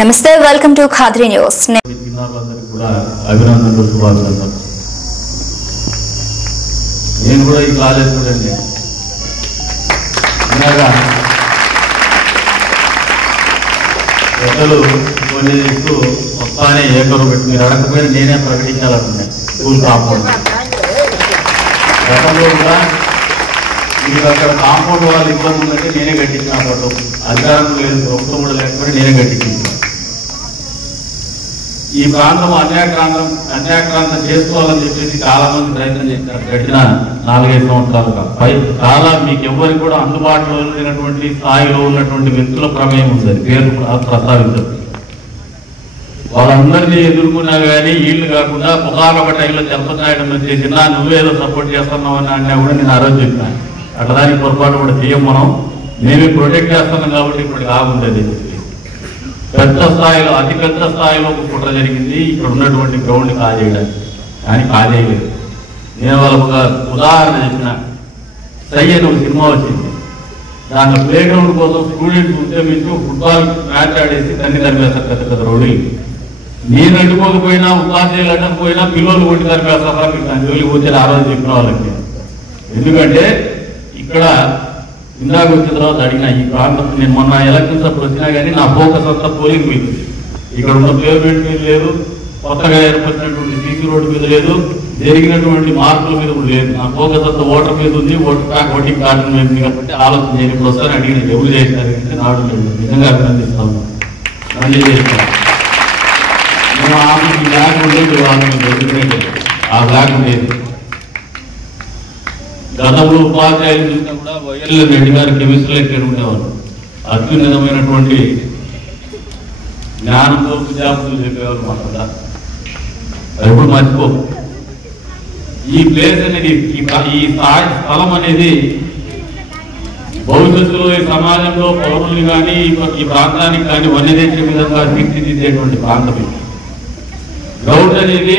నమస్తే, welcome to Khadri news. అభినందనలు, శుభాభినందనలు. నేను కూడా ఈ కాలేజ్ స్టూడెంట్. పెద్దలు కొన్ని ఇస్తూ వస్తానే ఏకరు పెట్టి మీరు అడగకపోయినా నేనే ప్రకటించాలనుకున్నాను. స్కూల్ కాంపౌండ్ గతంలో కూడా మీరు అక్కడ కాంపౌండ్ వాళ్ళు ఇబ్బంది ఉందంటే నేనే కట్టించిన అప్పట్లో. అధికారం లేదు, ప్రభుత్వం కూడా లేకపోతే నేనే కట్టించాను. ఈ ప్రాంతం అన్యాక్రాంతం చేసుకోవాలని చెప్పేసి చాలా మంది ప్రయత్నం చేశారు. గడిచిన 4-5 సంవత్సరాలుగా చాలా మీకు ఎవరికి కూడా అందుబాటులో లేనటువంటి స్థాయిలో ఉన్నటువంటి వ్యక్తుల ప్రమేయం ఉంది. పేరు ప్రస్తావించారు. వాళ్ళందరినీ ఎదుర్కొన్నా కానీ వీళ్ళు కాకుండా పుకారొక టైంలో చెంపనాయడం చేసినా నువ్వేదో సపోర్ట్ చేస్తున్నావు అని అన్నా కూడా నేను ఆ రోజు చెప్పాను. అట్లా దానికి పొరపాటు కూడా చేయం. మేమే ప్రొటెక్ట్ చేస్తున్నాం కాబట్టి ఇప్పుడు కాగుండేది. పెద్ద స్థాయిలో, అతి పెద్ద స్థాయిలో ఒక కుట్ర జరిగింది ఇక్కడ ఉన్నటువంటి గ్రౌండ్ కాజేయడానికి. కానీ కాజేయలేదు. నేను వాళ్ళకు ఒక ఉదాహరణ చెప్పిన. సై అని ఒక సినిమా వచ్చింది. దాంట్లో ప్లే గ్రౌండ్ కోసం స్టూడెంట్స్ ఉద్యమించి ఫుట్బాల్ మ్యాచ్ ఆడేసి తన్ని తరిపేస్తారు పెద్ద పెద్ద రౌడీలు. నేను అడ్డుకోకపోయినా, ఉపాధ్యాయులు అడ్డకపోయినా పిల్లలు కొట్టి తరిపేస్తారా మీకు దాని జోలికి వచ్చే ఆ రోజు చెప్పిన వాళ్ళకి. ఎందుకంటే ఇక్కడ ఇందాక వచ్చిన తర్వాత అడిగిన ఈ ప్రాంతం నేను మొన్న ఎలక్షన్స్ అప్పుడు వచ్చినా కానీ నా ఫోకస్ అంతా పోలింగ్ మీద. ఇక్కడ ఉన్న పేమెంట్ మీద లేదు, కొత్తగా ఏర్పడినటువంటి సీసీ రోడ్డు మీద లేదు, జరిగినటువంటి మార్పుల మీద కూడా లేదు. నా ఫోకస్ అంతా ఓటర్ మీద ఉంది, ఓటింగ్ కార్డు మీద ఉంది. కాబట్టి ఆలోచన చేయని ఇప్పుడు వస్తాను అడిగిన ఎవరు చేశారు అంటే నాడు లేదు. నిజంగా అభినందిస్తాను. మళ్ళీ చేస్తాను. మేము ఆమెకి బ్లాక్ ఉండేది, ఆ బ్లాక్ ఉండేది. గతంలో ఉపాధ్యాయులు చూసినా కూడా వైఎల్ రెడ్డి గారు కెమిస్ట్రీ లెక్చరర్ ఉండేవారు. అత్యున్నతమైనటువంటి జ్ఞానంతో విద్యార్థులు చెప్పేవారు మాట. ఎప్పుడు మర్చిపో. ఈ ప్లేస్ అనేది, ఈ స్థలం అనేది భవిష్యత్తులో ఈ సమాజంలో పౌరులు కానీ ఈ ప్రాంతానికి కానీ వన్యదేశే విధంగా తీర్చిదిద్దేటువంటి ప్రాంతం. గ్రౌండ్ అనేది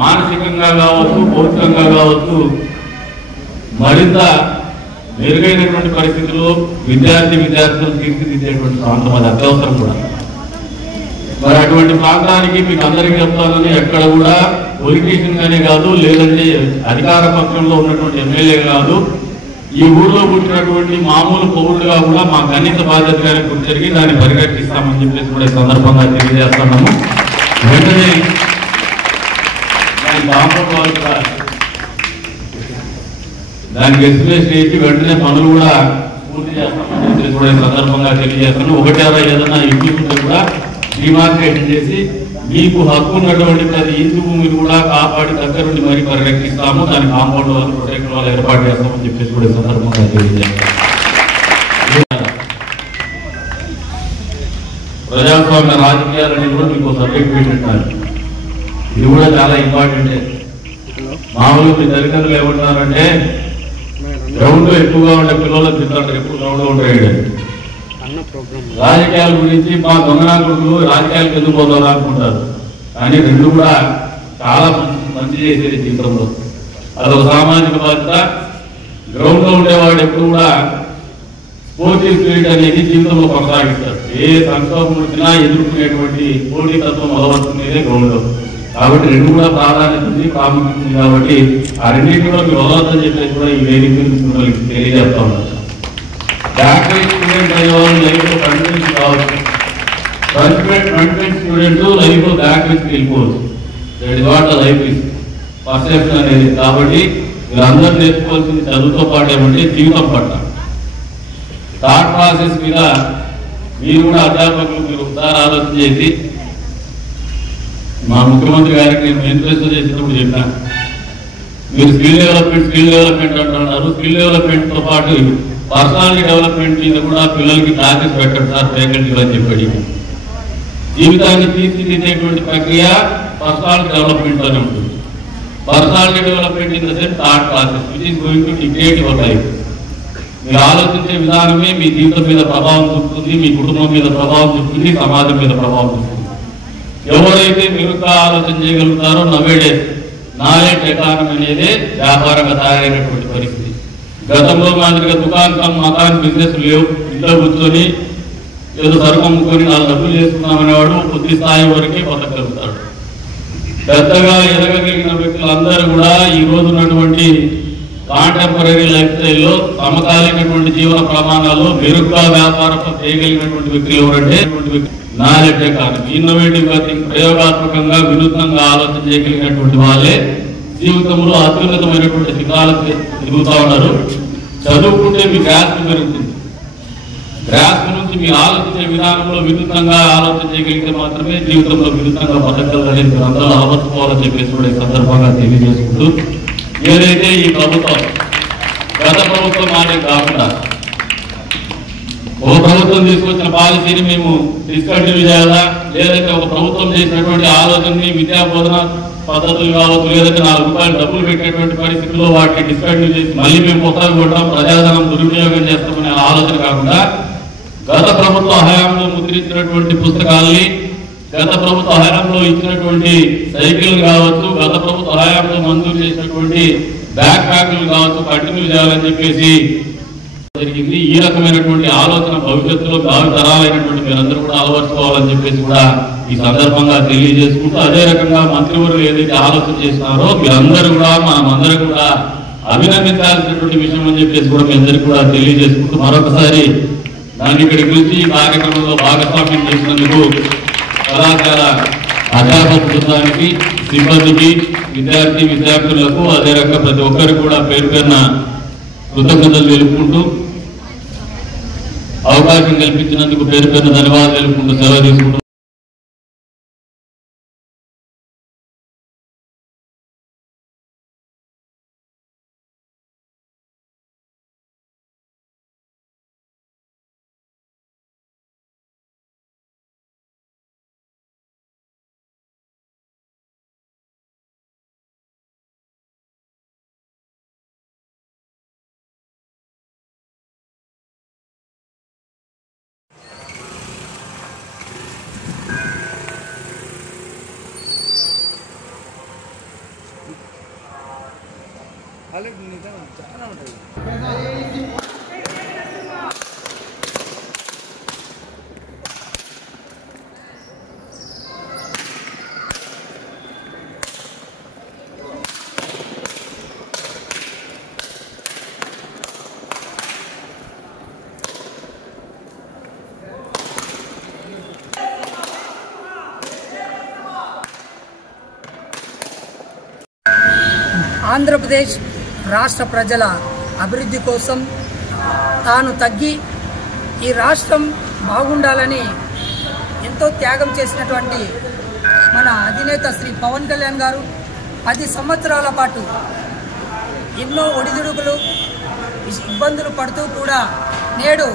మానసికంగా కావచ్చు, భౌతికంగా కావచ్చు, మరింత మెరుగైనటువంటి పరిస్థితుల్లో విద్యార్థులు తీర్చిదిద్దేటువంటి ప్రాంతం. అది అత్యవసరం కూడా. మరి అటువంటి ప్రాంతానికి మీకు అందరికీ చెప్తానని ఎక్కడ కూడా పొలిటీషియన్ గానే కాదు, లేదంటే అధికార పక్షంలో ఉన్నటువంటి ఎమ్మెల్యే కాదు, ఈ ఊళ్ళో పుట్టినటువంటి మామూలు పౌరులుగా కూడా మా కనీస బాధ్యతగానే గుర్తిరిగి దాన్ని పరిరక్షిస్తామని చెప్పేసి కూడా ఈ సందర్భంగా తెలియజేస్తున్నాము. వెంటనే దానికి ఎస్టిమేషన్ వేసి వెంటనే పనులు కూడా పూర్తి చేస్తామని చెప్పేసి కూడా ఈ సందర్భంగా తెలియజేస్తాను. ఒకటేరా ఏదైనా ఇంటి కూడా డిమార్కేషన్ చేసి మీకు హక్కు ఉన్నటువంటి ప్రతి ఇంటి భూమిని కూడా కాపాడి దగ్గరుండి మరీ పరిరక్షిస్తాము. దాని కాంపౌండ్ వాళ్ళు, ప్రొటెక్టర్ వాళ్ళు ఏర్పాటు చేస్తామని చెప్పేసి కూడా ఈ సందర్భంగా తెలియజేస్తాం. ప్రజాస్వామ్య రాజకీయాలు అనేది కూడా మీకు సబ్జెక్ట్ పెట్టినట్టు. ఇది కూడా చాలా ఇంపార్టెంటే. మామూలు మీ తల్లిదండ్రులు ఏమంటారంటే గ్రౌండ్ ఎక్కువగా ఉండే పిల్లలకు తింటారు, ఎప్పుడు గ్రౌండ్ ఉంటాయి. రాజకీయాల గురించి మా దొంగనాకులు రాజకీయాలకు ఎందుకు పోతారా అనుకుంటారు. కానీ రెండు కూడా చాలా మంచి చేసేది జీవితంలో. అదొక సామాజిక బాధ్యత. గ్రౌండ్ లో ఉండేవాడు ఎప్పుడు కూడా స్పోర్టివ్ స్పిరిట్ అనేది జీవితంలో కొనసాగిస్తారు. ఏ సంక్షోభం వచ్చినా ఎదుర్కొనేటువంటి పోటీతత్వం మొదలవుతుందే గ్రౌండ్ లో. కాబట్టి రెండు కూడా ప్రాధాన్యత ఉంది, ప్రాముఖ్యత ఉంది. కాబట్టి ఆ రెండింటి కూడా మీరు వదలొద్దని చెప్పేసి కూడా ఈ వేదిక తెలియజేస్తా ఉన్నారు. బ్యాక్ బెంచ్ స్టూడెంట్ అనే వాళ్ళు లైఫ్ లో ఫ్రంట్ బెంచ్ కావచ్చు, ఫ్రంట్ బెంచ్ స్టూడెంట్ లైఫ్ లో బ్యాక్ బెంచ్ వెళ్ళిపోవచ్చు. That is what the life is perception అనేది. కాబట్టి వీళ్ళందరూ నేర్చుకోవాల్సింది చదువుతో పాటు ఏమంటే జీవితం పట్ల థాట్ ప్రాసెస్ మీద మీరు కూడా అధ్యాపకులు మీరు ఒకసారి ఆలోచన చేసి, మా ముఖ్యమంత్రి గారికి నేను మేనిఫెస్టో చేసినప్పుడు చెప్పాను, మీరు స్కిల్ డెవలప్మెంట్ అంటున్నారు. స్కిల్ డెవలప్మెంట్ తో పాటు పర్సనాలిటీ డెవలప్మెంట్ మీద కూడా పిల్లలకి క్లాసెస్ పెట్టండి సార్ ఫ్యాకల్టీలు అని చెప్పి. జీవితాన్ని తీర్చిదిద్దేటువంటి ప్రక్రియ పర్సనాలిటీ డెవలప్మెంట్ లోనే ఉంటుంది. Personality development in the sense thought process which is going to dictate your life. మీరు ఆలోచించే విధానమే మీ జీవితం మీద ప్రభావం చూపుతుంది, మీ కుటుంబం మీద ప్రభావం చూపుతుంది, సమాజం మీద ప్రభావం చూపుతుంది. ఎవరైతే మెరుగ్గా ఆలోచన చేయగలుగుతారో నవ్వేడే నాలెడ్జ్ ఎకానమీ అనేది వ్యాపారంగా తయారైనటువంటి పరిస్థితి. గతంలో మాదిరిగా దుకాణం మకాన్ బిజినెస్ లేవు. ఇంట్లో కూర్చొని ఏదో సరుకు అమ్ముకొని 4 డబ్బులు చేసుకున్నామనేవాడు కొద్ది స్థాయి వరకే బతకగలుగుతాడు. పెద్దగా ఎదగగలిగిన వ్యక్తులందరూ కూడా ఈ రోజు ఉన్నటువంటి కాంటెంపరీ లైఫ్ స్టైల్లో సమకాలీనటువంటి జీవన ప్రమాణాల్లో మెరుగ్గా వ్యాపారం చేయగలిగినటువంటి వ్యక్తులు ఎవరంటే నాలెడ్జ్ ఎకానమీ, ఇన్నోవేటివ్ గా ప్రయోగాత్మకంగా వినూత్నంగా ఆలోచన చేయగలిగినటువంటి వాళ్ళే జీవితంలో అత్యున్నతమైనటువంటి శిఖరాలకు ఎదుగుతా ఉన్నారు. చదువుకుంటే మీ గ్రాస్ప్ పెరుగుతుంది. గ్రాస్ప్ నుంచి మీ ఆలోచించే విధానంలో వినూత్నంగా ఆలోచన చేయగలిగితే మాత్రమే జీవితంలో వినూత్నంగా బతకగలరని మీరు అందరూ అలవర్చుకోవాలని చెప్పేసి కూడా ఈ సందర్భంగా తెలియజేసుకుంటూ, ఏదైతే ఈ ప్రభుత్వం గత ప్రభుత్వం మానే కాకుండా ఒక ప్రభుత్వం తీసుకొచ్చిన పాలసీని మేము డిస్కంటిన్యూ చేయాలా, లేదంటే ఒక ప్రభుత్వం చేసినటువంటి ఆలోచనని విద్యా బోధన పద్ధతులు కావచ్చు, లేదంటే 4 రూపాయలు డబ్బులు పెట్టేటువంటి పరిస్థితుల్లో వాటిని డిస్కంటిన్యూ చేసి మళ్ళీ మేము కొత్తగా కొట్టాం, ప్రజాధనం దుర్వినియోగం చేస్తామనే ఆలోచన కాకుండా గత ప్రభుత్వ హయాంలో ముద్రించినటువంటి పుస్తకాల్ని, గత ప్రభుత్వ హయాంలో ఇచ్చినటువంటి సైకిల్ కావచ్చు, గత ప్రభుత్వ హయాంలో మంజూరు చేసినటువంటి బ్యాక్ ప్యాక్లు కావచ్చు కంటిన్యూ చేయాలని చెప్పేసి జరిగింది. ఈ రకమైనటువంటి ఆలోచన భవిష్యత్తులో భావి తరాలైనటువంటి మీరందరూ కూడా అలవర్చుకోవాలని చెప్పేసి కూడా ఈ సందర్భంగా తెలియజేసుకుంటూ, అదే రకంగా మంత్రివర్యులు ఏదైతే ఆలోచన చేస్తున్నారో మీరందరూ కూడా మనమందరూ కూడా అభినందించాల్సినటువంటి విషయం అని చెప్పేసి కూడా మీ అందరికీ కూడా తెలియజేసుకుంటూ, మరొకసారి దాన్ని ఇక్కడికి వచ్చి ఈ కార్యక్రమంలో భాగస్వామ్యం చేసినందుకు కళాశాల అధ్యాపక బృందానికి, సిబ్బందికి, విద్యార్థులకు అదే రకంగా ప్రతి ఒక్కరికి కూడా పేరు పేరున కృతజ్ఞతలు తెలుపుకుంటూ, అవకాశం కల్పించినందుకు పేరు పేరున ధన్యవాదాలు తెలుపుకుంటూ సెలవు తీసుకుంటూ ఆంధ్రప్రదేశ్ రాష్ట్ర ప్రజల అభివృద్ధి కోసం తాను తగ్గి ఈ రాష్ట్రం బాగుండాలని ఎంతో త్యాగం చేసినటువంటి మన అధినేత శ్రీ పవన్ కళ్యాణ్ గారు 10 సంవత్సరాల పాటు ఎన్నో ఒడిదుడుకులు ఇబ్బందులు పడుతూ కూడా నేడు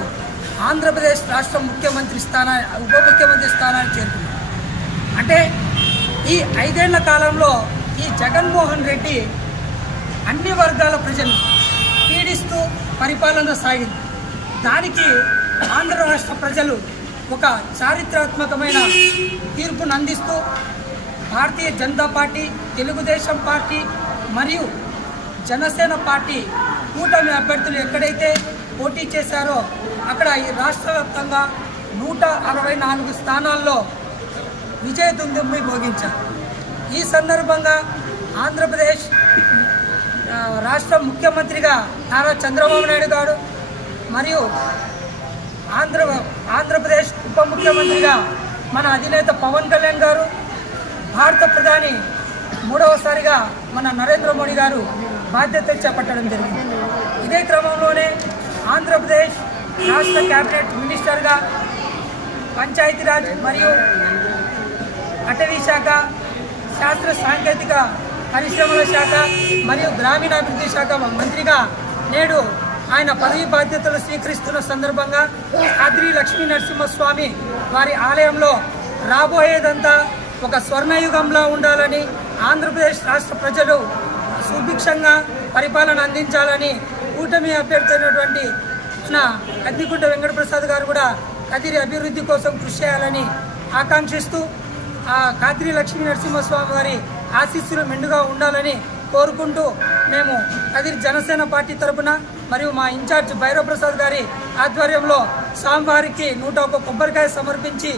ఆంధ్రప్రదేశ్ రాష్ట్ర ఉప ముఖ్యమంత్రి స్థానానికి చేరుకున్నారు. అంటే ఈ 5 ఏళ్ల కాలంలో ఈ జగన్మోహన్ రెడ్డి అన్ని వర్గాల ప్రజలు పీడిస్తూ పరిపాలన సాగింది. దానికి ఆంధ్ర రాష్ట్ర ప్రజలు ఒక చారిత్రాత్మకమైన తీర్పును అందిస్తూ భారతీయ జనతా పార్టీ, తెలుగుదేశం పార్టీ మరియు జనసేన పార్టీ కూటమి అభ్యర్థులు ఎక్కడైతే పోటీ చేశారో అక్కడ ఈ రాష్ట్ర వ్యాప్తంగా 164 స్థానాల్లో విజయదుందుభి మోగించారు. ఈ సందర్భంగా ఆంధ్రప్రదేశ్ రాష్ట్ర ముఖ్యమంత్రిగా నారా చంద్రబాబు నాయుడు గారు మరియు ఆంధ్రప్రదేశ్ ఉప ముఖ్యమంత్రిగా మన అధినేత పవన్ కళ్యాణ్ గారు, భారత ప్రధాని 3వసారిగా మన నరేంద్ర మోడీ గారు బాధ్యతలు చేపట్టడం జరిగింది. ఇదే క్రమంలోనే ఆంధ్రప్రదేశ్ రాష్ట్ర కేబినెట్ మినిస్టర్గా పంచాయతీరాజ్ మరియు అటవీ శాఖ, శాస్త్ర సాంకేతిక పరిశ్రమల శాఖ మరియు గ్రామీణాభివృద్ధి శాఖ మంత్రిగా నేడు ఆయన పదవి బాధ్యతలు స్వీకరిస్తున్న సందర్భంగా ఖాద్రి లక్ష్మీ నరసింహస్వామి వారి ఆలయంలో రాబోయేదంతా ఒక స్వర్ణయుగంలో ఉండాలని, ఆంధ్రప్రదేశ్ రాష్ట్ర ప్రజలు సుభిక్షంగా పరిపాలన అందించాలని కూటమి అభ్యర్థి అయినటువంటి కద్దికుంట వెంకటప్రసాద్ గారు కూడా కదిరి అభివృద్ధి కోసం కృషి చేయాలని ఆకాంక్షిస్తూ ఆ ఖాద్రి లక్ష్మీ నరసింహస్వామి వారి ఆశీస్సులు మెండుగా ఉండాలని కోరుకుంటూ మేము కదిరి జనసేన పార్టీ తరపున మరియు మా ఇన్ఛార్జ్ భైరవ్ ప్రసాద్ గారి ఆధ్వర్యంలో స్వామివారికి 101 కొబ్బరికాయ సమర్పించి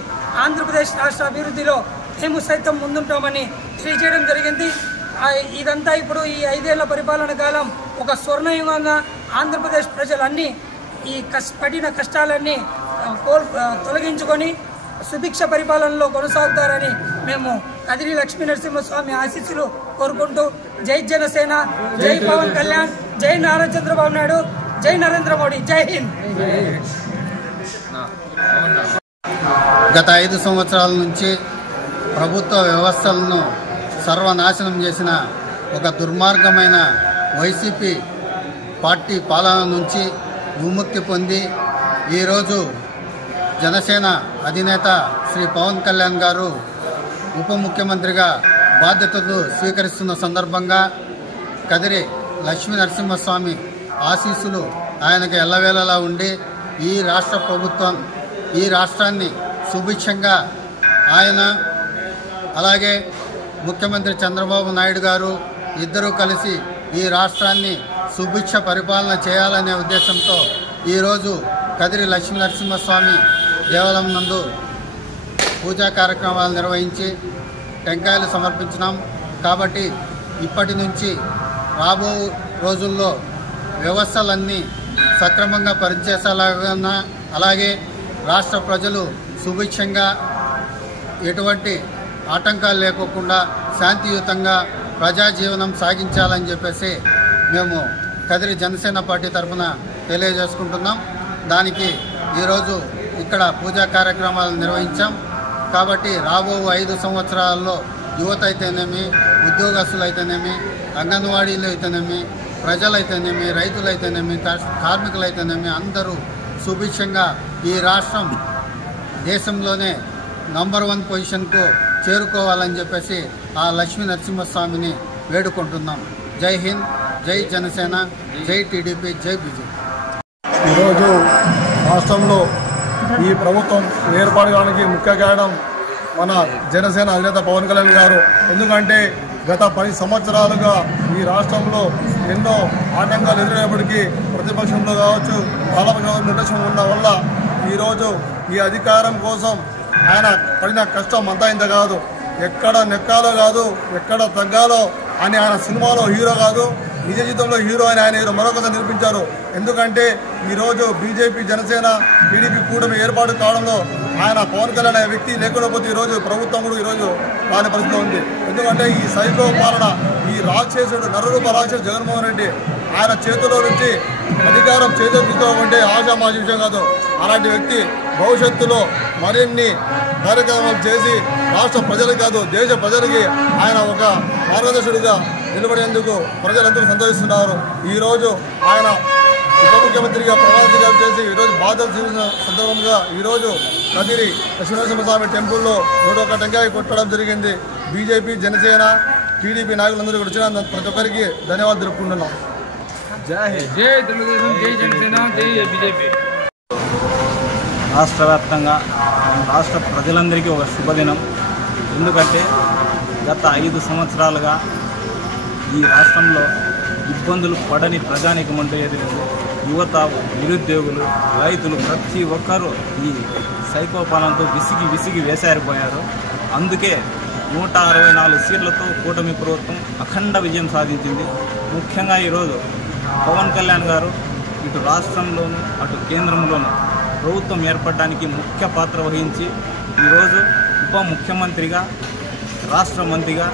ఆంధ్రప్రదేశ్ రాష్ట్ర అభివృద్ధిలో మేము సైతం ముందుంటామని తెలియజేయడం జరిగింది. ఇదంతా ఇప్పుడు ఈ 5 ఏళ్ల పరిపాలన కాలం ఒక స్వర్ణయుగంగా ఆంధ్రప్రదేశ్ ప్రజలన్నీ ఈ పడిన కష్టాలన్నీ తొలగించుకొని సుభిక్ష పరిపాలనలో కొనసాగుతారని మేము కదిరి లక్ష్మీ నరసింహస్వామి ఆశీస్సులు కోరుకుంటూ జై జనసేన, జై పవన్ కళ్యాణ్, జై నారా చంద్రబాబు నాయుడు, జై నరేంద్ర మోడీ, జై హింద్. గత 5 సంవత్సరాల నుంచి ప్రభుత్వ వ్యవస్థలను సర్వనాశనం చేసిన ఒక దుర్మార్గమైన వైసీపీ పార్టీ పాలన నుంచి విముక్తి పొంది ఈరోజు జనసేన అధినేత శ్రీ పవన్ కళ్యాణ్ గారు ఉప ముఖ్యమంత్రిగా బాధ్యతలు స్వీకరిస్తున్న సందర్భంగా కదిరి లక్ష్మీ నరసింహస్వామి ఆశీస్సులు ఆయనకు ఎల్లవేళలా ఉండి ఈ రాష్ట్రాన్ని సుభిక్షంగా ఆయన అలాగే ముఖ్యమంత్రి చంద్రబాబు నాయుడు గారు ఇద్దరూ కలిసి ఈ రాష్ట్రాన్ని సుభిక్ష పరిపాలన చేయాలనే ఉద్దేశంతో ఈరోజు కదిరి లక్ష్మీ నరసింహస్వామి దేవాలయం నందు పూజా కార్యక్రమాలు నిర్వహించి టెంకాయలు సమర్పించినాం. కాబట్టి ఇప్పటి నుంచి రాబో రోజుల్లో వ్యవస్థలన్నీ సక్రమంగా పనిచేసేలాగా అలాగే రాష్ట్ర ప్రజలు సుభిక్షంగా ఎటువంటి ఆటంకాలు లేకోకుండా శాంతియుతంగా ప్రజాజీవనం సాగించాలని చెప్పేసి మేము కదిరి జనసేన పార్టీ తరఫున తెలియజేసుకుంటున్నాం. దానికి ఈరోజు ఇక్కడ పూజా కార్యక్రమాలు నిర్వహించాం. కాబట్టి రాబో 5 సంవత్సరాల్లో యువత అయితేనేమి, ఉద్యోగస్తులు అయితేనేమి, అంగన్వాడీలు అయితేనేమి, ప్రజలైతేనేమి, రైతులైతేనేమి, కార్మికులైతేనేమి అందరూ సుభిక్షంగా ఈ రాష్ట్రం దేశంలోనే నంబర్ 1 పొజిషన్కు చేరుకోవాలని చెప్పేసి ఆ లక్ష్మీ నరసింహస్వామిని వేడుకుంటున్నాం. జై హింద్, జై జనసేన, జై టీడీపీ, జై బీజేపీ. ఈరోజు రాష్ట్రంలో ఈ ప్రభుత్వం ఏర్పాటు కావడానికి ముఖ్య కారణం మన జనసేన అధినేత పవన్ కళ్యాణ్ గారు. ఎందుకంటే గత 10 సంవత్సరాలుగా ఈ రాష్ట్రంలో ఎన్నో ఆటంకాలు ఎదురైనప్పటికీ ప్రతిపక్షంలో కావచ్చు, పాలక నిర్లక్ష్యం ఉన్న వల్ల ఈరోజు ఈ అధికారం కోసం ఆయన పడిన కష్టం అంతా ఇంత కాదు. ఎక్కడ నెక్కాలో కాదు, ఎక్కడ తగ్గాలో అని ఆయన సినిమాలో హీరో కాదు, నిజ జీవితంలో హీరో అని ఆయన మరొకసారి నిరూపించారు. ఎందుకంటే ఈరోజు బీజేపీ, జనసేన, టీడీపీ కూటమి ఏర్పాటు కావడంలో ఆయన పవన్ కళ్యాణ్ అనే వ్యక్తి లేకపోతే ఈరోజు ప్రభుత్వం కూడా ఈరోజు రాని పరిస్థితి ఉంది. ఎందుకంటే ఈ సైకో పాలన, ఈ రాక్షసుడు నరరూప రాక్షసుడు జగన్మోహన్ రెడ్డి ఆయన చేతిలో నుంచి అధికారం చేజెత్తుకోమంటే ఆశామాషి విషయం కాదు. అలాంటి వ్యక్తి భవిష్యత్తులో మరిన్ని కార్యక్రమాలు చేసి రాష్ట్ర ప్రజలకు కాదు దేశ ప్రజలకి ఆయన ఒక మార్గదర్శకుడిగా నిలబడేందుకు ప్రజలందరూ సంతోషిస్తున్నారు. ఈరోజు ఆయన ఉప ముఖ్యమంత్రిగా ప్రమాణ స్వీకారం చేసి ఈరోజు బాధ్యత చూసిన సందర్భంగా ఈరోజు కదిరి లక్ష్మీనరసింహస్వామి టెంపుల్లో 101 టెంకాయ కొట్టడం జరిగింది. బీజేపీ, జనసేన, టీడీపీ నాయకులందరూ ఇక్కడ వచ్చిన ప్రతి ఒక్కరికి ధన్యవాదాలు తెలుపుకుంటున్నాం. జై తెలుగుదేశం, జై జనసేన, జై బీజేపీ. రాష్ట్ర వ్యాప్తంగా రాష్ట్ర ప్రజలందరికీ ఒక శుభదినం. ఎందుకంటే గత 5 సంవత్సరాలుగా ఈ రాష్ట్రంలో ఇబ్బందులు పడని ప్రజానీకం అంటూ ఏది లేదు. యువత, నిరుద్యోగులు, రైతులు ప్రతి ఒక్కరూ ఈ సైకోపాలనతో విసిగి వేసారిపోయారు. అందుకే 164 సీట్లతో కూటమి ప్రభుత్వం అఖండ విజయం సాధించింది. ముఖ్యంగా ఈరోజు పవన్ కళ్యాణ్ గారు ఇటు రాష్ట్రంలోనూ అటు కేంద్రంలోనూ ప్రభుత్వం ఏర్పడడానికి ముఖ్య పాత్ర వహించి ఈరోజు ఉప ముఖ్యమంత్రిగా, రాష్ట్ర మంత్రిగా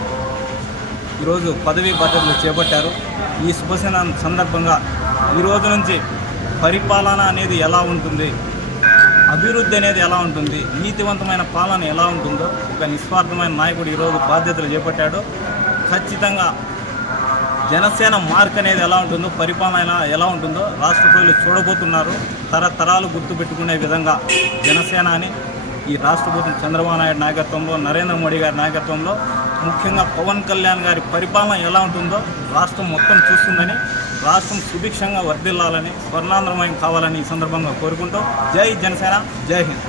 ఈరోజు పదవీ బాధ్యతలు చేపట్టారు. ఈ శుభదిన సందర్భంగా ఈరోజు నుంచి పరిపాలన అనేది ఎలా ఉంటుంది, అభివృద్ధి అనేది ఎలా ఉంటుంది, నీతివంతమైన పాలన ఎలా ఉంటుందో ఒక నిస్వార్థమైన నాయకుడు ఈరోజు బాధ్యతలు చేపట్టాడు. ఖచ్చితంగా జనసేన మార్క్ అనేది ఎలా ఉంటుందో, పరిపాలన ఎలా ఉంటుందో రాష్ట్ర ప్రజలు చూడబోతున్నారు. తరతరాలు గుర్తుపెట్టుకునే విధంగా జనసేన అని ఈ రాష్ట్ర ప్రభుత్వం చంద్రబాబు నాయుడు నాయకత్వంలో, నరేంద్ర మోడీ గారి నాయకత్వంలో, ముఖ్యంగా పవన్ కళ్యాణ్ గారి పరిపాలన ఎలా ఉంటుందో రాష్ట్రం మొత్తం చూస్తుందని, రాష్ట్రం సుభిక్షంగా వర్ధిల్లాలని, స్వర్ణాంధ్రమయం కావాలని ఈ సందర్భంగా కోరుకుంటూ జై జనసేన, జై హింద్.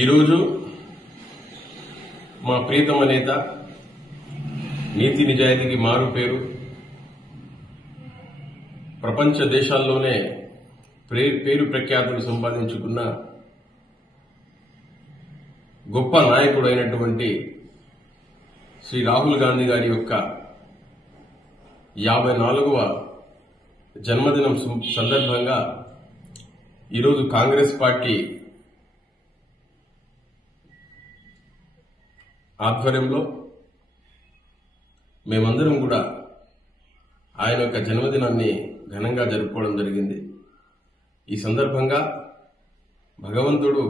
ఈరోజు మా ప్రియతమ నేత, నీతి నిజాయితీకి మారు పేరు, ప్రపంచ దేశాల్లోనే పేరు ప్రఖ్యాతులు సంపాదించుకున్న గొప్ప నాయకుడు అయినటువంటి శ్రీ రాహుల్ గాంధీ గారి యొక్క 54వ జన్మదినం సందర్భంగా ఈరోజు కాంగ్రెస్ పార్టీ ఆధ్వర్యంలో మేమందరం కూడా ఆయన యొక్క జన్మదినాన్ని ఘనంగా జరుపుకోవడం జరిగింది. ఈ సందర్భంగా భగవంతుడు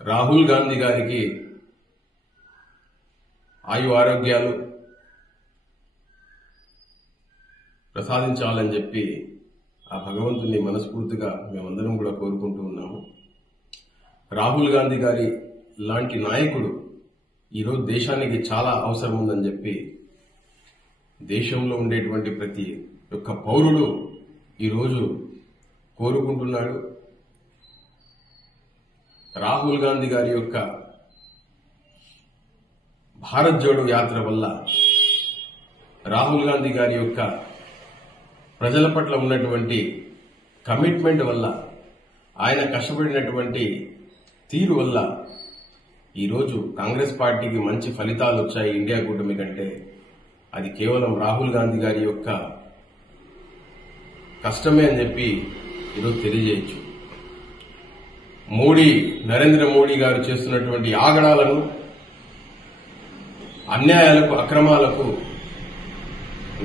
రాహుల్ గాంధీ గారికి ఆయు ఆరోగ్యాలు ప్రసాదించాలని చెప్పి ఆ భగవంతుని మనస్ఫూర్తిగా మేమందరం కూడా కోరుకుంటూ ఉన్నాము. రాహుల్ గాంధీ గారి లాంటి నాయకుడు ఈరోజు దేశానికి చాలా అవసరం ఉందని చెప్పి దేశంలో ఉండేటువంటి ప్రతి ఒక్క పౌరుడు ఈరోజు కోరుకుంటున్నాడు. రాహుల్ గాంధీ గారి యొక్క భారత్ జోడో యాత్ర వల్ల, రాహుల్ గాంధీ గారి యొక్క ప్రజల పట్ల ఉన్నటువంటి కమిట్మెంట్ వల్ల, ఆయన కష్టపడినటువంటి తీరు వల్ల ఈరోజు కాంగ్రెస్ పార్టీకి మంచి ఫలితాలు వచ్చాయి. ఇండియా కూటమి కంటే అది కేవలం రాహుల్ గాంధీ గారి యొక్క కష్టమే అని చెప్పి ఈరోజు తెలియజేయచ్చు. నరేంద్ర మోడీ గారు చేస్తున్నటువంటి ఆగడాలను, అన్యాయాలకు, అక్రమాలకు,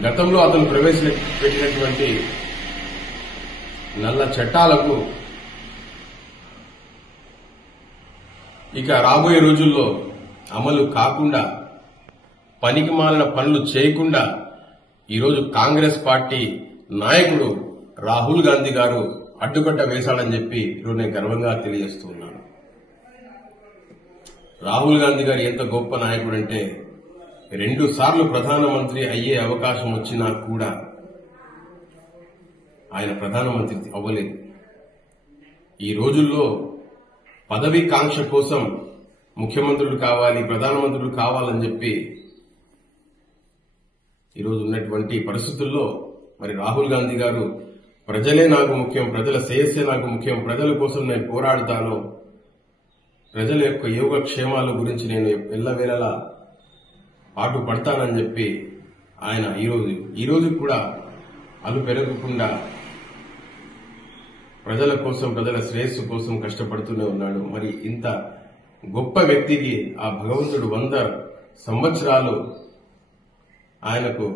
గతంలో అతను ప్రవేశపెట్టినటువంటి నల్ల చట్టాలకు ఇక రాబోయే రోజుల్లో అమలు కాకుండా, పనికిమాలిన పనులు చేయకుండా ఈరోజు కాంగ్రెస్ పార్టీ నాయకుడు రాహుల్ గాంధీ గారు అడ్డుకట్ట వేశాడని చెప్పి ఈరోజు నేను గర్వంగా తెలియజేస్తున్నాను. రాహుల్ గాంధీ గారు ఎంత గొప్ప నాయకుడు అంటే 2 సార్లు ప్రధానమంత్రి అయ్యే అవకాశం వచ్చినా కూడా ఆయన ప్రధానమంత్రి అవ్వలేదు. ఈ రోజుల్లో పదవీ కాంక్ష కోసం ముఖ్యమంత్రులు కావాలి, ప్రధానమంత్రులు కావాలని చెప్పి ఈరోజు ఉన్నటువంటి పరిస్థితుల్లో మరి రాహుల్ గాంధీ గారు ప్రజలే నాకు ముఖ్యం, ప్రజల శ్రేయస్సే నాకు ముఖ్యం, ప్రజల కోసం నేను పోరాడుతాను, ప్రజల యొక్క యోగక్షేమాల గురించి నేను ఎల్లవేళలా పాటు పడతానని చెప్పి ఆయన ఈరోజు కూడా అలు పెరగకుండా ప్రజల కోసం, ప్రజల శ్రేయస్సు కోసం కష్టపడుతూనే ఉన్నాడు. మరి ఇంత గొప్ప వ్యక్తికి ఆ భగవంతుడు 100 సంవత్సరాలు ఆయనకు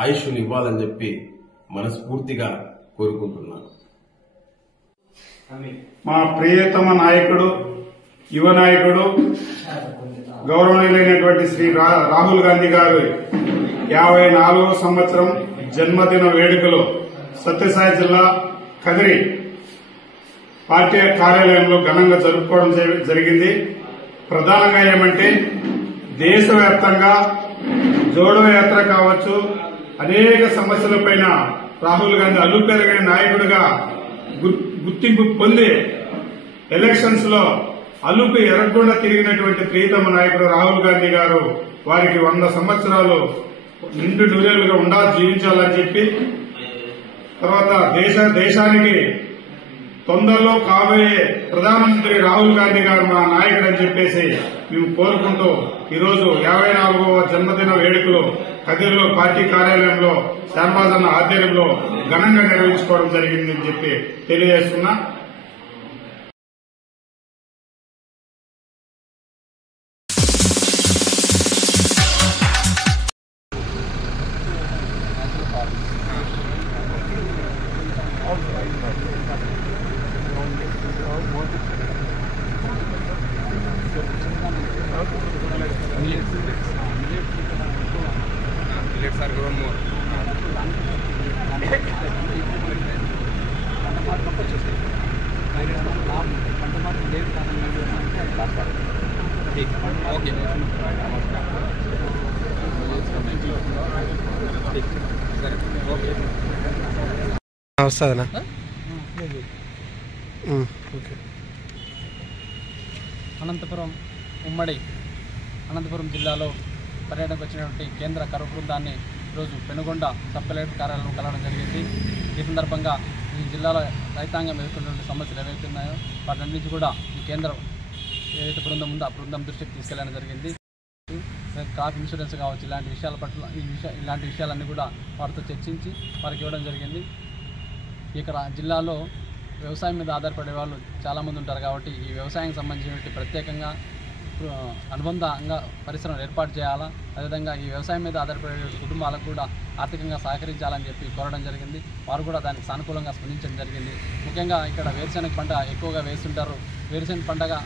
ఆయుష్ను ఇవ్వాలని చెప్పి మనస్ఫూర్తిగా కోరుకుంటున్నాను. మా ప్రియతమ నాయకుడు, యువ నాయకుడు, గౌరవనీయులైనటువంటి శ్రీ రాహుల్ గాంధీ గారు 54వ సంవత్సరం జన్మదిన వేడుకలు సత్యసాయి జిల్లా కదిరి పార్టీ కార్యాలయంలో ఘనంగా జరుపుకోవడం జరిగింది. ప్రధానంగా ఏమంటే దేశవ్యాప్తంగా జోడో యాత్ర కావచ్చు, అనేక సమస్యలపైన రాహుల్ గాంధీ అలుపెరగని నాయకుడిగా గుర్తింపు పొంది ఎలక్షన్స్ లో అలుపు ఎరగకుండా తిరిగినటువంటి ప్రియతమ నాయకుడు రాహుల్ గాంధీ గారు వారికి 100 సంవత్సరాలు నిండు నూరేళ్లుగా జీవించాలని చెప్పి, తర్వాత దేశానికి తొందరలో కాబోయే ప్రధానమంత్రి రాహుల్ గాంధీ గారు మా నాయకుడు అని చెప్పేసి మేము కోరుకుంటూ ఈరోజు 54వ జన్మదిన వేడుకలు కదిరిలో పార్టీ కార్యాలయంలో శ్యాంబాజ్ అన్న ఆధ్వర్యంలో ఘనంగా నిర్వహించుకోవడం జరిగిందని చెప్పి తెలియజేస్తున్నా. వస్తుందనా? ఓకే. అనంతపురం ఉమ్మడి అనంతపురం జిల్లాలో పర్యటనకు వచ్చినటువంటి కేంద్ర కరువు బృందాన్ని ఈరోజు పెనుగొండ సబ్ కలెక్టర్ కార్యాలయంలో కలవడం జరిగింది. ఈ సందర్భంగా ఈ జిల్లాలో రైతాంగం ఎదుర్కొన్నటువంటి సమస్యలు ఏవైతే ఉన్నాయో వాటన్నింటి కూడా ఈ కేంద్రం ఏదైతే బృందం ఉందో ఆ బృందం దృష్టికి తీసుకెళ్ళడం జరిగింది. క్రాప్ ఇన్సూరెన్స్ కావచ్చు, ఇలాంటి విషయాల పట్ల ఇలాంటి విషయాలన్నీ కూడా వారితో చర్చించి వారికి ఇవ్వడం జరిగింది. ఇక్కడ జిల్లాలో వ్యవసాయం మీద ఆధారపడే వాళ్ళు చాలామంది ఉంటారు కాబట్టి ఈ వ్యవసాయానికి సంబంధించినటువంటి ప్రత్యేకంగా అనుబంధంగా పరిశ్రమలు ఏర్పాటు చేయాలా, అదేవిధంగా ఈ వ్యవసాయం మీద ఆధారపడే కుటుంబాలకు కూడా ఆర్థికంగా సహకరించాలని చెప్పి కోరడం జరిగింది. వారు కూడా దానికి సానుకూలంగా స్పందించడం జరిగింది. ముఖ్యంగా ఇక్కడ వేరుశెనగ పంట ఎక్కువగా వేస్తుంటారు. వేరుశెనగ పంటగా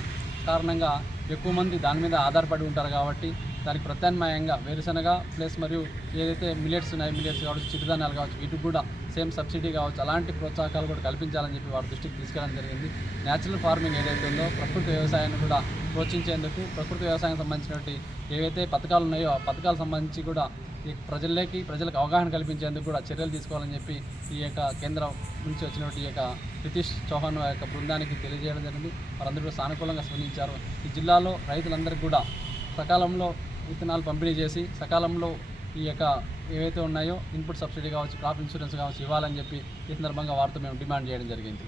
కారణంగా ఎక్కువ మంది దాని మీద ఆధారపడి ఉంటారు కాబట్టి దానికి ప్రత్యామ్నాయంగా వేరుశెనగ ప్లస్ మరియు ఏదైతే మిల్లెట్స్ ఉన్నాయో మిల్లెట్స్ కావచ్చు, చిరుధాన్యాలు కావచ్చు, వీటికి కూడా సేమ్ సబ్సిడీ కావచ్చు, అలాంటి ప్రోత్సాహకాలు కూడా కల్పించాలని చెప్పి వారి దృష్టికి తీసుకెళ్ళడం జరిగింది. న్యాచురల్ ఫార్మింగ్ ఏదైతే ఉందో ప్రకృతి వ్యవసాయాన్ని కూడా ప్రోత్సహించేందుకు ప్రకృతి వ్యవసాయం సంబంధించినటువంటి ఏవైతే పథకాలు ఉన్నాయో ఆ పథకాలకు సంబంధించి కూడా ఈ ప్రజలకు అవగాహన కల్పించేందుకు కూడా చర్యలు తీసుకోవాలని చెప్పి ఈ యొక్క కేంద్రం నుంచి వచ్చినటువంటి ఈ యొక్క నితీష్ చౌహాన్ యొక్క బృందానికి తెలియజేయడం జరిగింది. వారందరూ కూడా సానుకూలంగా స్పందించారు. ఈ జిల్లాలో రైతులందరికీ కూడా సకాలంలో విత్తనాలు పంపిణీ చేసి సకాలంలో ఈ యొక్క ఏవైతే ఉన్నాయో ఇన్పుట్ సబ్సిడీ కావచ్చు, క్రాప్ ఇన్సూరెన్స్ కావచ్చు ఇవ్వాలని చెప్పి ఈ సందర్భంగా వారితో మేము డిమాండ్ చేయడం జరిగింది.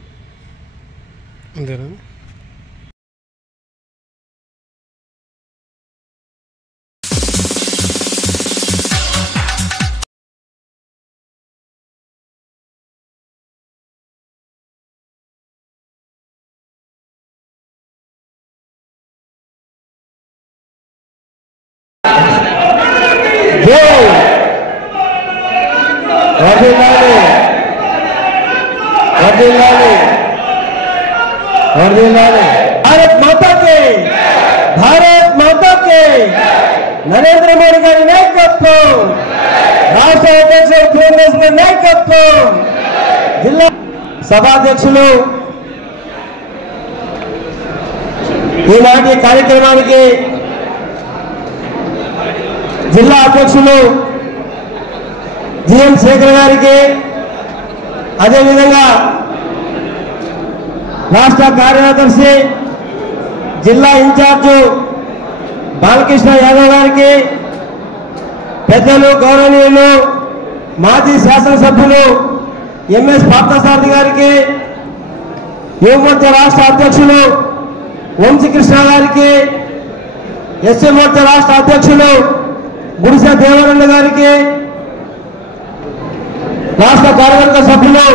भारत माता के नरेंद्र मोदी गारी नायकत्व राष्ट्र अध्यक्ष नायकत्व जिला సభాధ్యక్షులు ఈనాటి కార్యక్రమానికి జిల్లా అధ్యక్షులు జిఎం శేఖర్ గారికి, అదేవిధంగా రాష్ట్ర కార్యదర్శి జిల్లా ఇన్ఛార్జు బాలకృష్ణ యాదవ్ గారికి, పెద్దలు గౌరవనీయులు మాజీ శాసనసభ్యులు ఎంఎస్ పార్థసారథి గారికి, యువమోర్చా రాష్ట్ర అధ్యక్షులు వంశీకృష్ణ గారికి, ఎస్సీ మోర్చా రాష్ట్ర అధ్యక్షులు గుడిసె దేవరన్న గారికి, రాష్ట్ర కార్యవర్గ సభ్యులు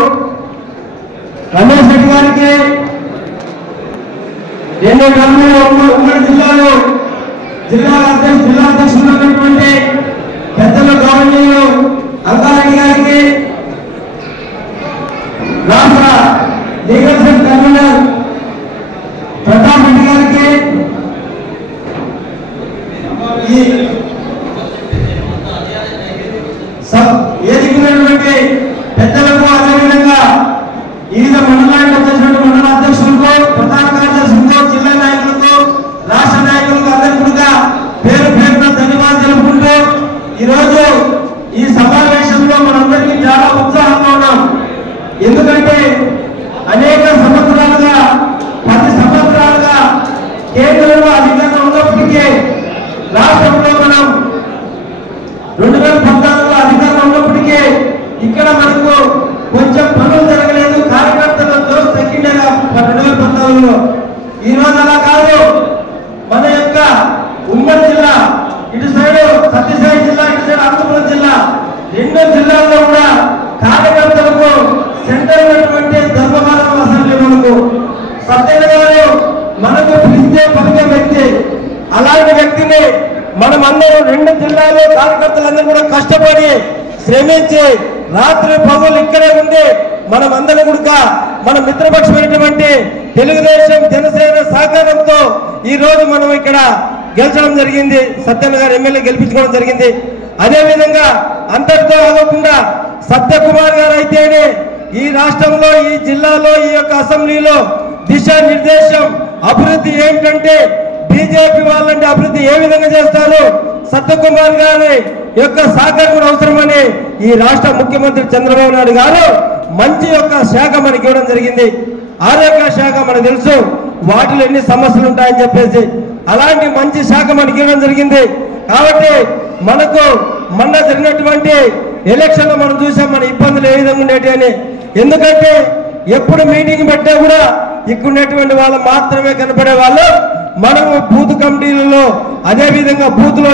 రమేష్ రెడ్డి గారికి, ఉమ్మడి జిల్లాలో జిల్లా అధ్యక్షులైనటువంటి పెద్దలు గౌరవనీయులు అంకారెడ్డి గారికి, రాష్ట్ర legal cell convener Pratap Reddy గారికి, ఈ ఏదిగినటువంటి పెద్దలకు, అదేవిధంగా వివిధ మండలానికి వచ్చేసినటువంటి మండల అధ్యక్షులకు, ప్రధాన కార్యదర్శులకు, జిల్లా నాయకులకు, రాష్ట్ర నాయకులకు అందరికీ కూడా పేరు పేరున ధన్యవాదాలు తెలుపుకుంటూ ఈరోజు ఈ సమావేశంలో మనందరికీ చాలా ఉత్సాహంగా ఉన్నాం. ఎందుకంటే అనేక సంవత్సరాలుగా 10 సంవత్సరాలుగా కేంద్రంలో అధికారంలో ఉన్నప్పటికీ రాష్ట్రంలో మనం 2014లో అధికారంలో ఉన్నప్పటికీ ఇక్కడ మనకు కొంచెం పనులు జరగలేదు. కార్యకర్తల జోస్ తగ్గిండేగా 2014లో. ఈరోజు అలా కాదు. మన యొక్క ఉమ్మడి జిల్లా, ఇటు సైడ్ సత్యసాయి జిల్లా, ఇటు సైడ్ అనంతపురం జిల్లా, 2 జిల్లాల్లో కూడా కార్యకర్తలకు సెంటర్ ఉన్నటువంటి ధర్మవరం అసెంబ్లీ మనకు సత్యన గారు మనకు పిలిస్తే పలికే వ్యక్తి. అలాంటి వ్యక్తిని మనం అందరూ 2 జిల్లాలో కార్యకర్తలందరూ కూడా కష్టపడి శ్రమించి రాత్రి పగలు ఇక్కడే ఉండి మనం అందరం కూడా మన మిత్రపక్షమైనటువంటి తెలుగుదేశం జనసేన సహకారంతో ఈ రోజు మనం ఇక్కడ గెలిచడం జరిగింది. సత్యన్న గారు ఎమ్మెల్యే గెలిపించుకోవడం జరిగింది. అదేవిధంగా అంతటితో ఆగకుండా సత్యకుమార్ గారు అయితేనే ఈ రాష్ట్రంలో, ఈ జిల్లాలో, ఈ యొక్క అసెంబ్లీలో దిశానిర్దేశం అభివృద్ధి ఏమిటంటే బీజేపీ వాళ్ళంటే అభివృద్ధి ఏ విధంగా చేస్తారు, సత్యకుమార్ గారి యొక్క సహకారం కూడా అవసరమని ఈ రాష్ట్ర ముఖ్యమంత్రి చంద్రబాబు నాయుడు గారు మంచి యొక్క శాఖ మనకి ఇవ్వడం జరిగింది. ఆరోగ్య శాఖ మనకు తెలుసు. వాటిలో ఎన్ని సమస్యలు ఉంటాయని చెప్పేసి అలాంటి మంచి శాఖ మనకి ఇవ్వడం జరిగింది. కాబట్టి మనకు మొన్న జరిగినటువంటి ఎలక్షన్లో మనం చూసాం మన ఇబ్బందులు ఏ విధంగా ఉండేటి అని. ఎందుకంటే ఎప్పుడు మీటింగ్ పెట్టా కూడా ఇక్కడ ఉన్నటువంటి వాళ్ళు మాత్రమే కనపడే వాళ్ళు. మనం బూత్ కమిటీలలో అదేవిధంగా బూత్లో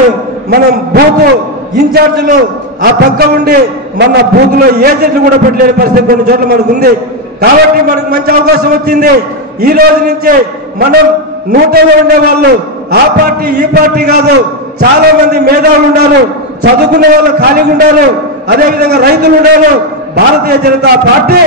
మనం బూత్ ఇన్ఛార్జీలు ఆ పక్క ఉండి మన బూత్లో ఏజెంట్లు కూడా పెట్టలేని పరిస్థితి కొన్ని చోట్ల మనకు ఉంది. కాబట్టి మనకు మంచి అవకాశం వచ్చింది. ఈ రోజు నుంచే మనం 100లో ఉండే వాళ్ళు ఆ పార్టీ ఈ పార్టీ కాదు, చాలా మంది మేధావులు ఉన్నారు, చదువుకునే వాళ్ళు ఖాళీగా ఉన్నారు, అదేవిధంగా రైతులు ఉన్నారు. భారతీయ జనతా పార్టీ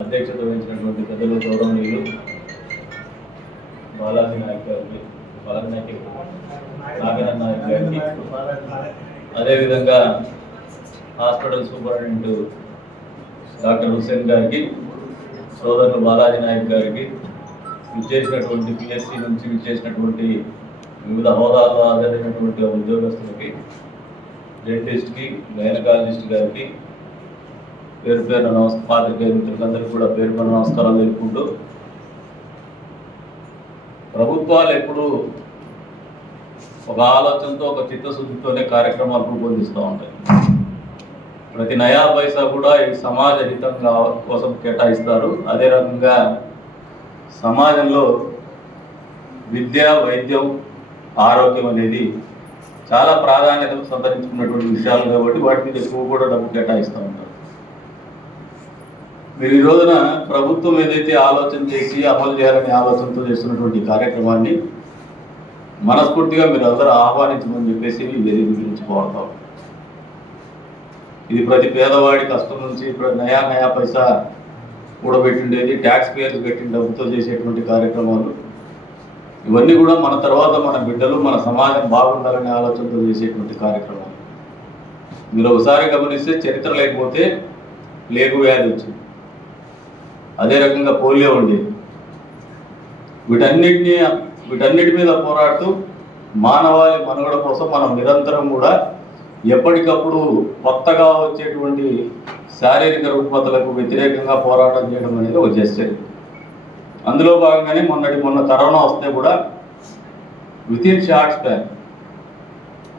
అధ్యక్షత వహించినటువంటి పెద్దలు గౌరవనీయులు బాలాజీ నాయక్ గారికి, నాగేంద్ర నాయక్ గారికి, అదేవిధంగా హాస్పిటల్ సూపరింటెండెంట్ డాక్టర్ హుస్సేన్ గారికి, సోదరులు బాలాజీ నాయక్ గారికి, విచ్చేసినటువంటి పిఎస్సి నుంచి విచ్చేసినటువంటి వివిధ హోదాల్లో హాజరైనటువంటి ఉద్యోగస్తులకి, డెంటిస్ట్కి, గైనకాలజిస్ట్ గారికి పేరు పేరున పాత్రికేయ మిత్రులందరికీ కూడా పేరు పేరు నమస్కారాలు తెలుపుకుంటూ, ప్రభుత్వాలు ఎప్పుడు ఒక ఆలోచనతో ఒక చిత్తశుద్ధితోనే కార్యక్రమాలు రూపొందిస్తూ ఉంటాయి. ప్రతి నయా పైసా కూడా ఈ సమాజ హితం కోసం కేటాయిస్తారు. అదే రకంగా సమాజంలో విద్య, వైద్యం, ఆరోగ్యం అనేది చాలా ప్రాధాన్యత సంతరించుకున్నటువంటి విషయాలు కాబట్టి వాటి మీద ఎక్కువ కూడా డబ్బు కేటాయిస్తూ ఉంటారు. మీరు ఈ రోజున ప్రభుత్వం ఏదైతే ఆలోచన చేసి అమలు చేయాలనే ఆలోచనతో చేస్తున్నటువంటి కార్యక్రమాన్ని మనస్ఫూర్తిగా మీరు అందరూ ఆహ్వానించమని చెప్పేసి వేదిక గురించి కోరుతాం. ఇది ప్రతి పేదవాడి కష్టం నుంచి ఇప్పుడు నయా పైసా కూడబెట్టిండేది, ట్యాక్స్ పేర్స్ పెట్టిన డబ్బుతో చేసేటువంటి కార్యక్రమాలు ఇవన్నీ కూడా మన తర్వాత మన బిడ్డలు, మన సమాజం బాగుండాలనే ఆలోచనతో చేసేటువంటి కార్యక్రమాలు. మీరు ఒకసారి గమనిస్తే చరిత్ర లేకపోతే ప్లేగు వ్యాధి వచ్చింది, అదే రకంగా పోలియో ఉండేది. వీటన్నిటి మీద పోరాడుతూ మానవాళి మనుగడ కోసం మనం నిరంతరం కూడా ఎప్పటికప్పుడు కొత్తగా వచ్చేటువంటి శారీరక రుగ్మతలకు వ్యతిరేకంగా పోరాటం చేయడం అనేది ఒక చేసేది. అందులో భాగంగానే మొన్న కరోనా వస్తే కూడా వితిన్ షార్ట్ స్పాన్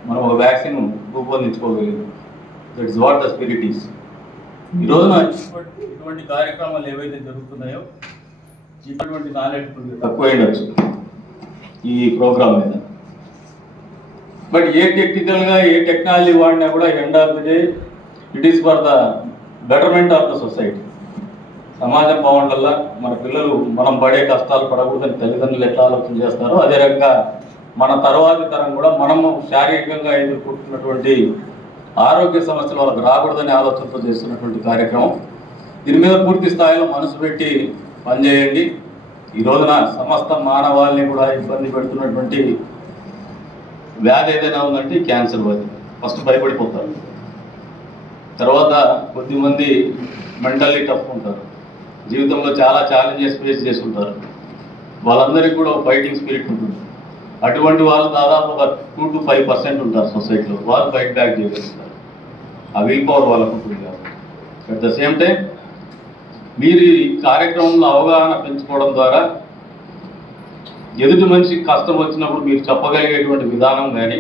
మనం ఒక వ్యాక్సిన్ రూపొందించుకోగలిగాం. That is what the spirit is. ఈ రోజున ఇటువంటి కార్యక్రమాలు ఏవైతే జరుగుతున్నాయో ఇటువంటి నాలెడ్జ్ తక్కువైండొచ్చు ఈ ప్రోగ్రామ్ మీద. బట్ ఏ టెక్నికల్గా ఏ టెక్నాలజీ వాడినా కూడా end of the day it is for the betterment of the society. సమాజం బాగుండాలా, మన పిల్లలు మనం పడే కష్టాలు పడకూడదని తల్లిదండ్రులు ఎట్లా ఆలోచన చేస్తారో అదే రకంగా మన తర్వాతి తరం కూడా మనము శారీరకంగా ఎదుర్కొంటున్నటువంటి ఆరోగ్య సమస్యలు వాళ్ళకి రాకూడదనే ఆలోచనతో చేస్తున్నటువంటి కార్యక్రమం. దీని మీద పూర్తి స్థాయిలో మనసు పెట్టి పనిచేయండి. ఈ రోజున సమస్త మానవాళిని కూడా ఇబ్బంది పెడుతున్నటువంటి వ్యాధి ఏదైనా ఉందంటే క్యాన్సర్ వ్యాధి. ఫస్ట్ భయపడిపోతారు, తర్వాత కొద్దిమంది మెంటల్లీ టఫ్ ఉంటారు, జీవితంలో చాలా ఛాలెంజెస్ ఫేస్ చేస్తుంటారు. వాళ్ళందరికీ కూడా ఫైటింగ్ స్పిరిట్ ఉంటుంది. అటువంటి వాళ్ళు దాదాపు ఒక 2 to 5% ఉంటారు సొసైటీలో. వాళ్ళు ఫైట్ బ్యాక్ చేయగలుగుతారు. ఆ విల్ పవర్ వాళ్ళకు ఉంటుంది కాబట్టి. అట్ ద సేమ్ టైం మీరు ఈ కార్యక్రమంలో అవగాహన పెంచుకోవడం ద్వారా ఎదుటి మనిషికి కష్టం వచ్చినప్పుడు మీరు చెప్పగలిగేటువంటి విధానం కానీ,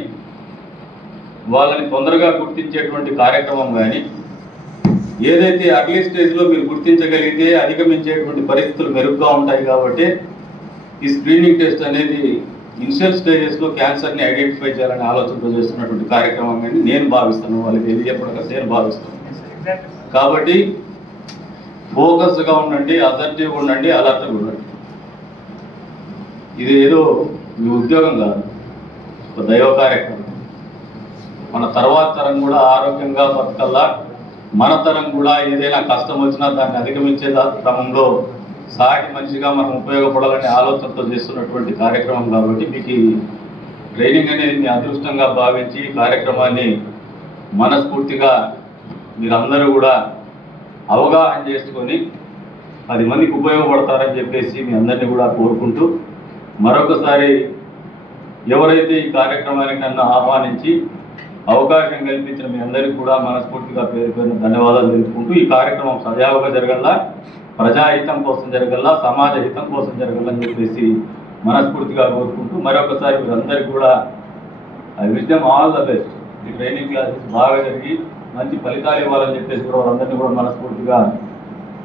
వాళ్ళని తొందరగా గుర్తించేటువంటి కార్యక్రమం కానీ, ఏదైతే అర్లీ స్టేజ్లో మీరు గుర్తించగలిగితే అధిగమించేటువంటి పరిస్థితులు మెరుగ్గా ఉంటాయి. కాబట్టి ఈ స్క్రీనింగ్ టెస్ట్ అనేది ఇనిషియల్ స్టేజెస్లో క్యాన్సర్ని ఐడెంటిఫై చేయాలని ఆలోచనతో చేస్తున్నటువంటి కార్యక్రమం అని నేను భావిస్తాను. వాళ్ళకి తెలియజేయకుండా నేను భావిస్తాను. కాబట్టి ఫోకస్గా ఉండండి, అసర్టివ్గా ఉండండి, అలర్ట్గా ఉండండి. ఇది ఏదో మీ ఉద్యోగం కాదు, ఒక దైవ కార్యక్రమం. మన తర్వాత తరం కూడా ఆరోగ్యంగా బతకల్లా, మన తరం కూడా ఏదైనా కష్టం వచ్చినా దాన్ని అధిగమించే క్రమంలో సాటి మనిషిగా మనం ఉపయోగపడాలనే ఆలోచనతో చేస్తున్నటువంటి కార్యక్రమం కాబట్టి మీకు ట్రైనింగ్ అనేది మీ అదృష్టంగా భావించి ఈ కార్యక్రమాన్ని మనస్ఫూర్తిగా మీరందరూ కూడా అవగాహన చేసుకొని 10 మందికి ఉపయోగపడతారని చెప్పేసి మీ అందరినీ కూడా కోరుకుంటూ మరొకసారి ఎవరైతే ఈ కార్యక్రమానికి నన్ను ఆహ్వానించి అవకాశం కల్పించిన మీ అందరికీ కూడా మనస్ఫూర్తిగా పేరు ధన్యవాదాలు తెలుపుకుంటూ ఈ కార్యక్రమం సజావుగా జరగల్లా, ప్రజాహితం కోసం జరగల్లా, సమాజ హితం కోసం జరగాలని చెప్పేసి మనస్ఫూర్తిగా కోరుకుంటూ మరొకసారి మీరందరికీ కూడా I wish them all the best. ఈ ట్రైనింగ్ క్లాసెస్ బాగా జరిగి మంచి ఫలితాలు ఇవ్వాలని చెప్పేసి కూడా వాళ్ళందరినీ కూడా మనస్ఫూర్తిగా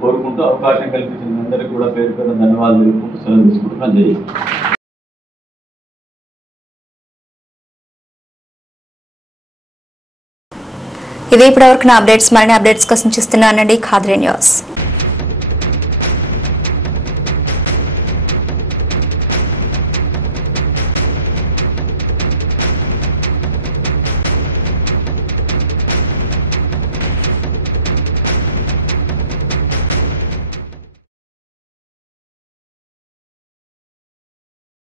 కోరుకుంటూ అవకాశం కల్పించిన మీ అందరికీ కూడా పేరు ధన్యవాదాలు తెలుపుకుంటూ సెలవు తీసుకుంటున్నాను. జై హింద్. ఇది ఇప్పటివరకు నా అప్డేట్స్. మరిన్ని అప్డేట్స్ కోసం చూస్తున్నానండి ఖాద్రి న్యూస్.